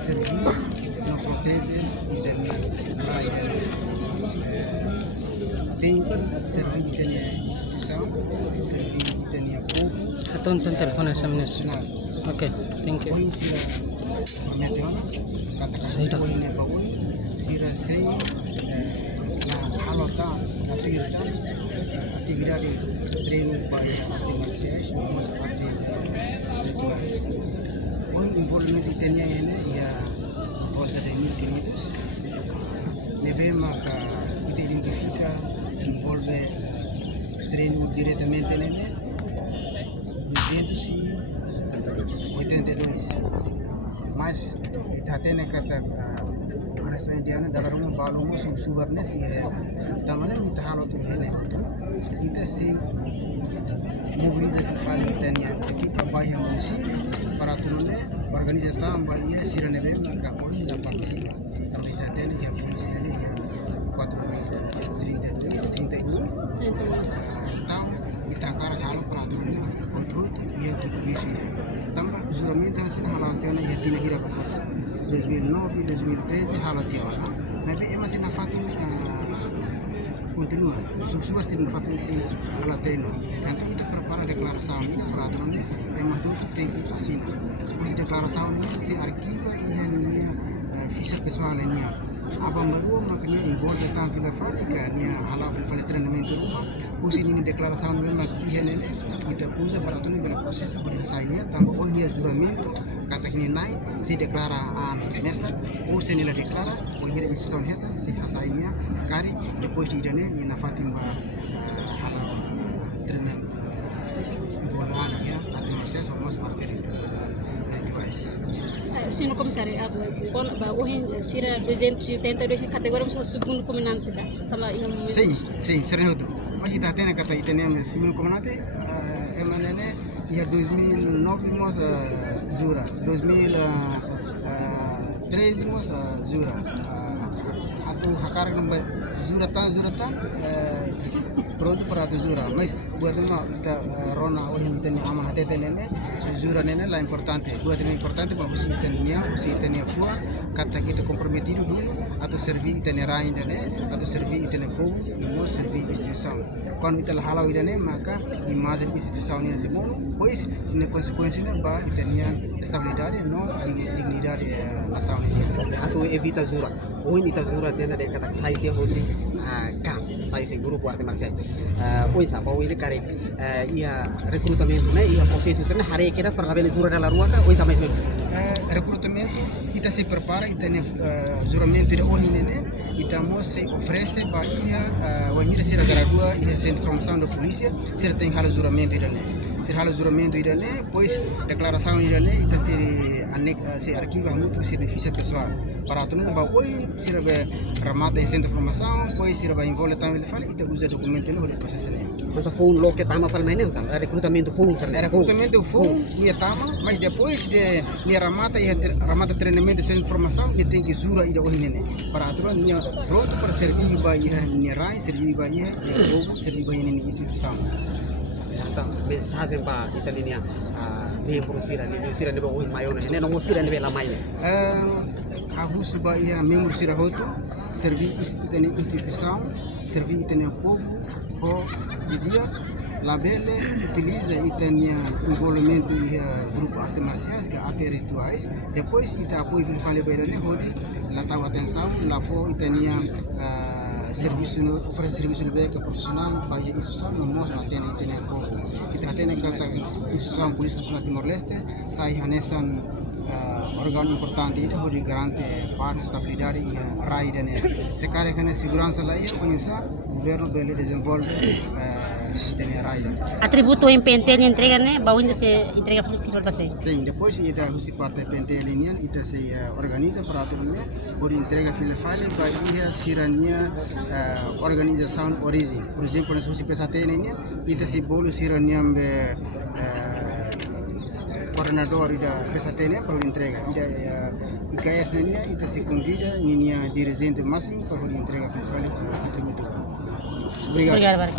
servir, nos protege y tenía tem servir e tenha instituição, servir e tenha povo. Então tem telefone essa menina. Ok, thank you. Hoje se meteona, kata-kata hoje ne bawa, sira sei na halota, na tirta, atividade treino baya artes marciais, mas parte rituais. Hoje envolvimento tenha ele e a volta de 1500. Nebema que kita identifica envolve treino diretamente nele 282, mas kita tem kata organização indiana dalam rumah balongo subsubarnya sih tamane kita halot ini kita sih mobiliza fali itania equipa baia município para turune organiza tambah ia sirane bem na coisa da participa também kita tem yang polisi ini yang 4.032 então kita cara halo peraturannya outut ia polisi tambah juramento hasil halatiana ia tina hira bakota 2009 2013 halatiana tapi masih nafatin continua subsuba sin nafatin si ala treino canto kita prepara declaração ini peraturannya mas tudo tem que assinar os declaração ini si arquiva ia linha ficha pessoal ini abang baru makanya envolve tanto na fábrica nia hala fale treinamento rumah usi ini declaração memang ia nene kita usa para tuh bela proses por hasilnya tambah oh dia juramento kata kini naik si deklara nessa usi nila deklara oh dia instituição heta si hasilnya kari depois de irane na fatima hala treinamento envolve ia atau proses somos parte rituais. Senhor Comissário, sira 282 categoria o segundo comandante tá? Sim, sering itu. Mas kita tena kata itene segundo comandante emanene ia 2009 mos Zura, 2013 mos Zura. Atau hakar nambah Zura tan pronto para tu Zura. Mas buat nama kita Rona ini tanya aman hati nene Zura nene lah importante. Buat ini importante bahwa usi tanya fua kata kita comprometido dulu atau servi tanya rain nene atau servi tanya povo e não servi instituição. Quando kita halau nene maka imagem instituição ini semua, pois na consequência bah tanya estabilidade não dignidade nação ini. Atau evita Zura. Ini kita Zura tena de kata sai dia hoje kam sai se grupo arte marcial. Pois apa ini kare ia recrutamento né ia processo né hari kira para Zura dalla rua ka pois mais recrutamento kita se prepara e tem juramento de hoje né estamos se oferece bahia wanira sira gradua e centro de formação da polícia sira tem hal juramento irane sira hal juramento irane pois declaração irane ita se arquiva muito serviço pessoal para tu não vai oi sira be ramata centro de formação pois sira vai envolver também fala ita usa documento no processo né mas a phone lo que tama fala mais não recrutamento phone minha tama mas depois de minha ramata treinamento sem informação me tem que jura ida hoje né para aturan minha pronto para servir bahia minha rai servir bahia povo servir bahia ini instituição então mensagem para italiana membro sira de bawa mayon ne no sira ne bela mai aku supaya membro sira hoto servir instituição servir italiano povo ko dia labele utiliza itania envolvimento e grupo arte marciais que arte rituais depois ita apoio fale bairone hori la tawa atenção la fo itania serviço oferece serviço de beca profissional para instituição no mos atene itania povo ita atene kata instituição polícia nacional Timor-Leste sai hanesan organo importante ini hori garante paz estabilidade e rai dene sekarang kan segurança lá e conhecer governo bele desenvolve Praia. Atributo em PNT entrega, né? Baú ainda se entrega para você. Sim, depois ita husi parte PNT linian ita se organiza para turunnya por entrega filefale bagi sirania organização origem. Por exemplo, nessa husi PSAT linian ita se bolu sirania be coordenador da PSAT linian para entrega. Ida IKS linian ita se convida ninia dirigente máximo para entrega filefale atributo. Obrigado. Obrigado, Barry.